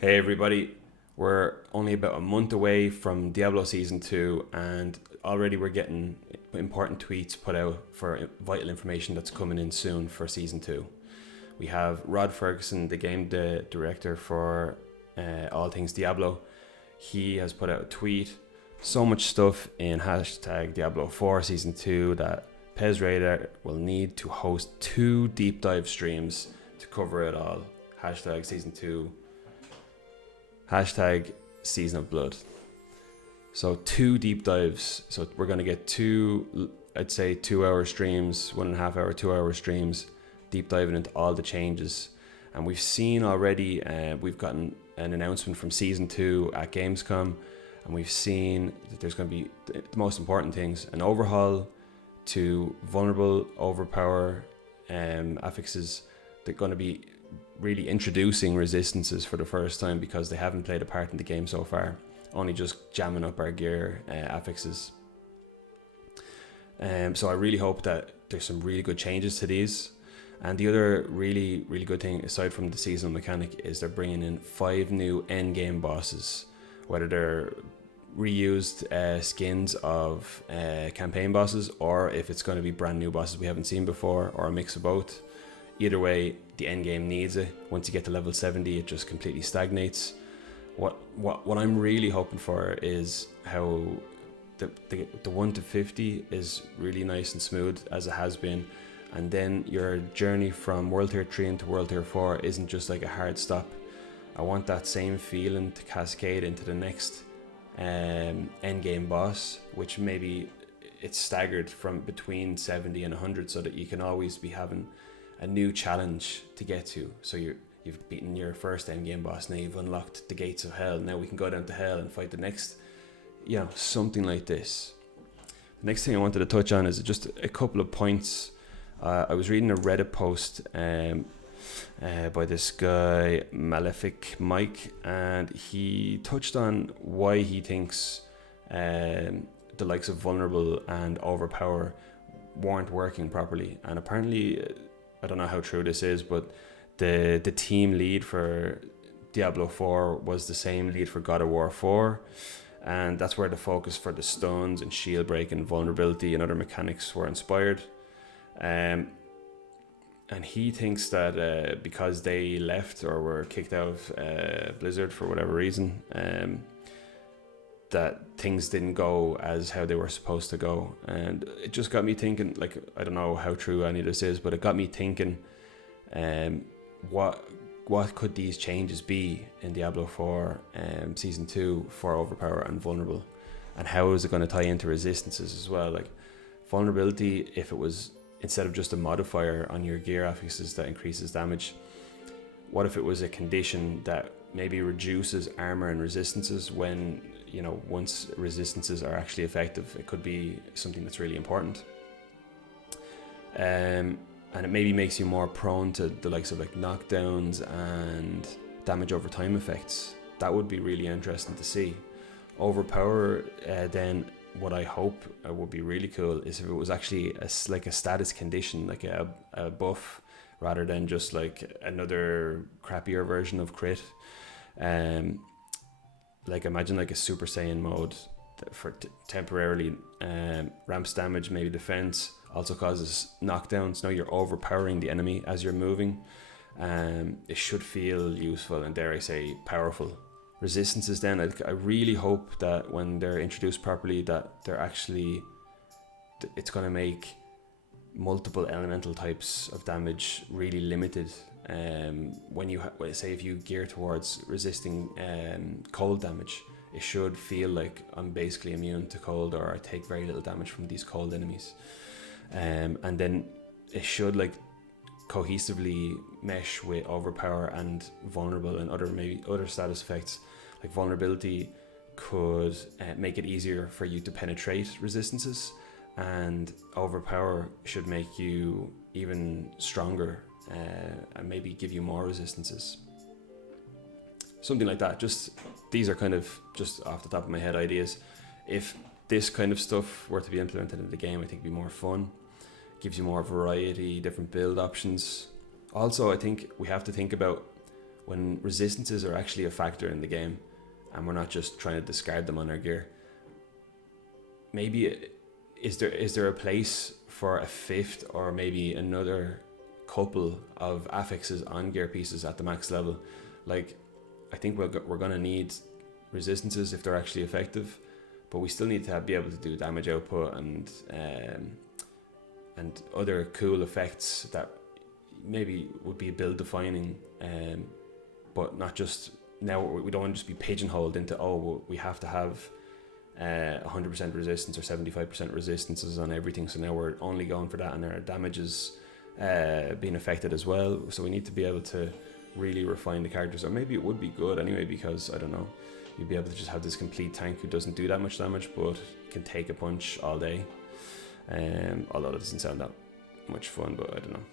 Hey everybody, we're only about a month away from Diablo Season 2 and already we're getting important tweets put out for vital information that's coming in soon for Season 2. We have Rod Ferguson, the director for all things Diablo. He has put out a tweet, so much stuff in hashtag Diablo 4 Season 2 that Pez Radar will need to host 2 deep dive streams to cover it all. Hashtag Season 2 hashtag Season of Blood. So 2 deep dives. So we're going to get 2, I'd say 2-hour streams, 1.5 hour, 2-hour streams, deep diving into all the changes. And we've seen already, we've gotten an announcement from Season 2 at Gamescom, and we've seen that there's going to be the most important things: an overhaul to vulnerable overpower affixes. They're going to be really introducing resistances for the first time because they haven't played a part in the game so far, only just jamming up our gear affixes. So I really hope that there's some really good changes to these. And the other really, really good thing, aside from the seasonal mechanic, is they're bringing in 5 new endgame bosses, whether they're reused skins of campaign bosses, or if it's going to be brand new bosses we haven't seen before, or a mix of both. Either way, the end game needs it. Once you get to level 70, it just completely stagnates. What I'm really hoping for is how the 1 to 50 is really nice and smooth as it has been, and then your journey from World Tier 3 into World Tier 4 isn't just like a hard stop. I want that same feeling to cascade into the next end game boss, which maybe it's staggered from between 70 and 100, so that you can always be having a new challenge to get to. So you've beaten your first end game boss, now you've unlocked the gates of hell, now we can go down to hell and fight the next, something like this. The next thing I wanted to touch on is just a couple of points. I was reading a Reddit post by this guy Malefic Mike, and he touched on why he thinks the likes of vulnerable and overpower weren't working properly. And apparently, I don't know how true this is, but the team lead for Diablo 4 was the same lead for God of War 4, and that's where the focus for the stuns and shield break and vulnerability and other mechanics were inspired. And he thinks that because they left or were kicked out of Blizzard for whatever reason, that things didn't go as how they were supposed to go. And it just got me thinking, like, I don't know how true any of this is, but it got me thinking, what could these changes be in Diablo 4 Season 2 for overpower and vulnerable? And how is it going to tie into resistances as well? Like, vulnerability, if it was, instead of just a modifier on your gear affixes that increases damage, what if it was a condition that maybe reduces armor and resistances when, once resistances are actually effective? It could be something that's really important. And it maybe makes you more prone to the likes of like knockdowns and damage over time effects. That would be really interesting to see. Overpower, then what I hope would be really cool is if it was actually a status condition, like a buff, rather than just like another crappier version of crit. Like imagine like a Super Saiyan mode that for temporarily ramps damage, maybe defense, also causes knockdowns. Now you're overpowering the enemy as you're moving. It should feel useful and, dare I say, powerful. Resistances then, I really hope that when they're introduced properly, that they're actually, it's going to make multiple elemental types of damage really limited. When you say if you gear towards resisting cold damage, it should feel like I'm basically immune to cold, or I take very little damage from these cold enemies. And then it should like cohesively mesh with overpower and vulnerable and other status effects. Like vulnerability could make it easier for you to penetrate resistances, and overpower should make you even stronger and maybe give you more resistances. Something like that. Just these are kind of just off the top of my head ideas. If this kind of stuff were to be implemented in the game, I think it'd be more fun. Gives you more variety, different build options. Also, I think we have to think about when resistances are actually a factor in the game, and we're not just trying to discard them on our gear. Maybe is there a place for a fifth or maybe another couple of affixes on gear pieces at the max level? Like, I think we're going to need resistances if they're actually effective, but we still need to be able to do damage output and other cool effects that maybe would be build defining, but not just, now we don't want to just be pigeonholed into, well, we have to have 100% resistance or 75% resistances on everything, so now we're only going for that, and our damage is being affected as well. So we need to be able to really refine the characters, or maybe it would be good anyway, because I don't know, you'd be able to just have this complete tank who doesn't do that much damage but can take a punch all day, although it doesn't sound that much fun, but I don't know.